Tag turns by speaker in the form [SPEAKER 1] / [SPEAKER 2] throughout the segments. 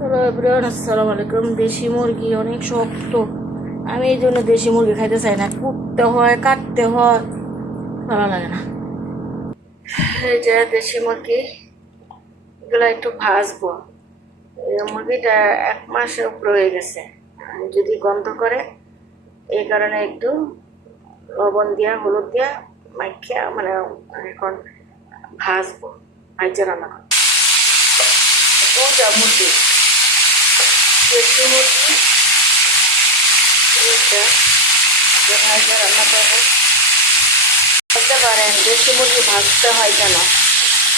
[SPEAKER 1] Hello everyone আসসালামু আলাইকুম দেশি মুরগি অনেক শক্ত। আমি এই জন্য দেশি মুরগি খাইতে চাই না। কুটতে হয়, কাটতে হয়। ভালো লাগে না। এই যে দেশি মুরগি, এগুলো একটু ভাজবো। এই মুরগিটা এক মাসের উপরে হয়ে গেছে। যদি গন্ধ করে, এই কারণে একটু লবণ দিয়া, হলুদ দিয়া মাখিয়া মানে এখন ভাজবো। ভাইজা রান্না করব। কোনটা মুরগি। দেশি মুরগি রান্না পারেন দেশি মুরগি ভাজতে হয় কেন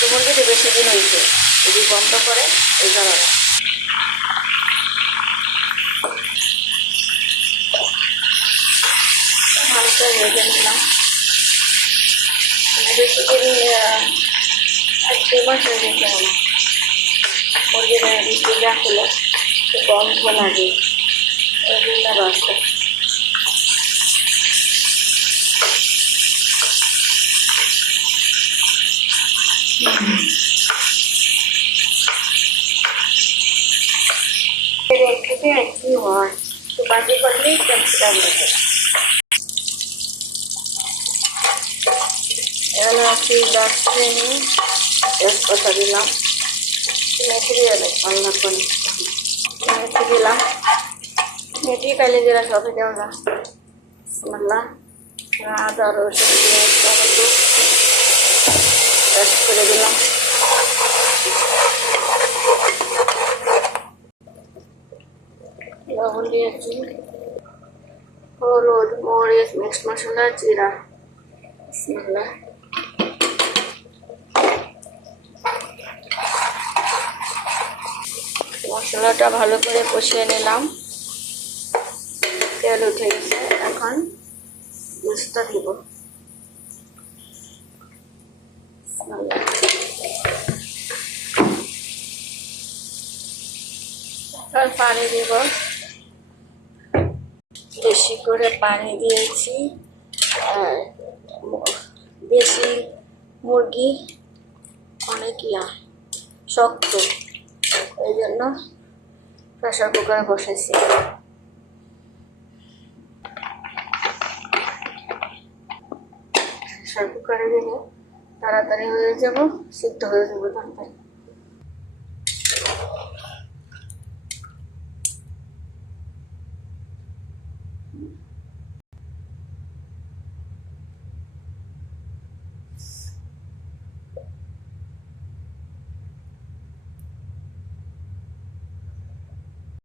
[SPEAKER 1] মুরগিটা বেশি দিন হয়েছে যদি বন্ধ করে এই কারণে হালকা ভেজে নিলাম মানে বেশি এক হয়ে মনে হয়। রুটি রাখলে একটু গন্ধ লাগে এগুলো রাখতে রেখে একই হয় তো বাজি করলেই ক্যান্সার লাগে এখানে আছি দারচিনি তেজপাতা দিলাম মেথি দিয়ে রান্না করি মেথি দিলাম মেথি কালি জিরা সবই দেওয়া না বিসমিল্লাহ আদা রসুন টমেটো পেস্ট করে দিলাম। লবণ দিয়েছি। হলুদ, মরিচ, মিক্সড মশলা, জিরা। বিসমিল্লাহ মশলাটা ভালো করে কষিয়ে নিলাম। তেল উঠে গেছে, এখন জুসটা দিব। পানি দিব। বেশি করে পানি দিয়েছি। আর দেশি মুরগি অনেক ইয়া, শক্ত। এই জন্য প্রেশার কুকারে বসেছি। প্রেশার কুকারে দিলে তাড়াতাড়ি হয়ে যাব সিদ্ধ হয়ে যাব তাড়াতাড়ি।